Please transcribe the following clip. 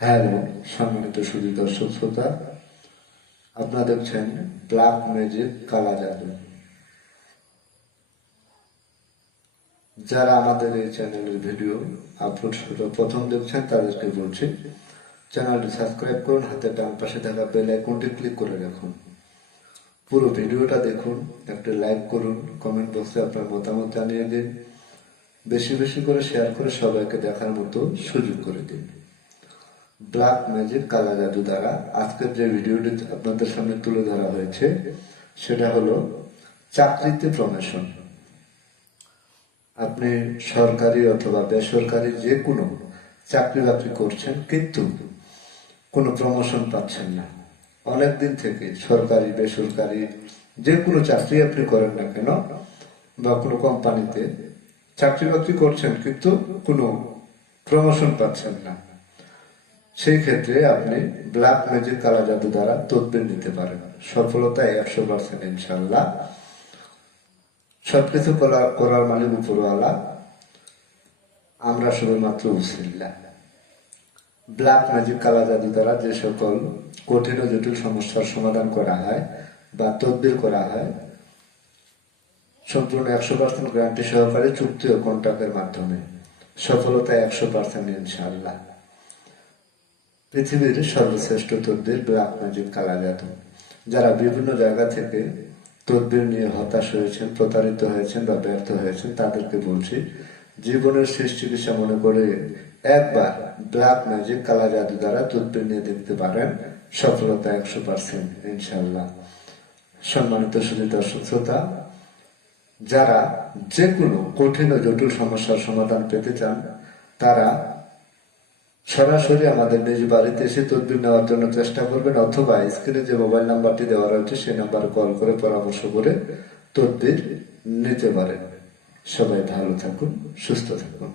Hello, সম্মানিত সুধী দর্শক শ্রোতা, আপনারা দেখছেন ব্ল্যাক ম্যাজিক কালা জাদু। যারা আমাদের এই চ্যানেলের ভিডিও আপলোড প্রথম দেখছেন তাদেরকে বলছি, চ্যানেলটি সাবস্ক্রাইব করুন, হাতের ডান পাশে থাকা বেল আইকনটি ক্লিক করে রাখুন। পুরো ভিডিওটা দেখুন, একটা লাইক করুন, কমেন্ট বক্সে আপনার মতামত জানিয়ে দিন, বেশি বেশি করে শেয়ার করে সবাইকে দেখার মতো সুযোগ করে দিন। ব্ল্যাক ম্যাজিক কালা জাদু দ্বারা আজকের যে ভিডিওটি আপনাদের সামনে তুলে ধরা হয়েছে সেটা হলো চাকরিতে প্রমোশন। আপনি সরকারি অথবা বেসরকারি যে কোনো চাকরি বাকরি করছেন, কিন্তু কোনো প্রমোশন পাচ্ছেন না। অনেক দিন থেকে সরকারি বেসরকারি যে কোনো চাকরি আপনি করেন না কেন, বা কোনো কোম্পানিতে চাকরি বাকরি করছেন কিন্তু কোনো প্রমোশন পাচ্ছেন না, সেই ক্ষেত্রে আপনি ব্ল্যাক ম্যাজিক কালা জাদু দ্বারা তদবির নিতে পারেন। সফলতা 100% ইনশাল্লাহ। সবকিছু করার মালিক উপরওয়ালা, আমরা শুধুমাত্র উসিল্লা। ব্ল্যাক ম্যাজিক কালা জাদু দ্বারা যে সকল কঠিন ও জটিল সমস্যার সমাধান করা হয় বা তদবির করা হয়, সম্পূর্ণ 100% গ্যারান্টি সহকারে চুক্তি ও কন্ট্রাক্টের মাধ্যমে সফলতা 100% ইনশাল্লাহ। পৃথিবীর সর্বশ্রেষ্ঠ তদবির ব্ল্যাক ম্যাজিক কালা জাদু। যারা বিভিন্ন জায়গা থেকে তদবির নিয়ে হতাশ হয়েছেন, প্রতারিত হয়েছেন বা ব্যর্থ হয়েছেন, তাদেরকে বলছি, জীবনের শেষ চিকিৎসা মনে করে একবার ব্ল্যাক ম্যাজিক কালা জাদু দ্বারা তদবির নিয়ে দেখতে পারেন। সফলতা 100% ইনশাল্লাহ। সম্মানিত সুধী দর্শক শ্রোতা, যারা যে কোনো কঠিন ও জটিল সমস্যার সমাধান পেতে চান, তারা সরাসরি আমাদের নিজ বাড়িতে এসে তদবির নেওয়ার জন্য চেষ্টা করবেন, অথবা স্ক্রিনে যে মোবাইল নাম্বারটি দেওয়া রয়েছে সেই নাম্বারে কল করে পরামর্শ করে তদবির নিতে পারেন। সবাই ভালো থাকুন, সুস্থ থাকুন।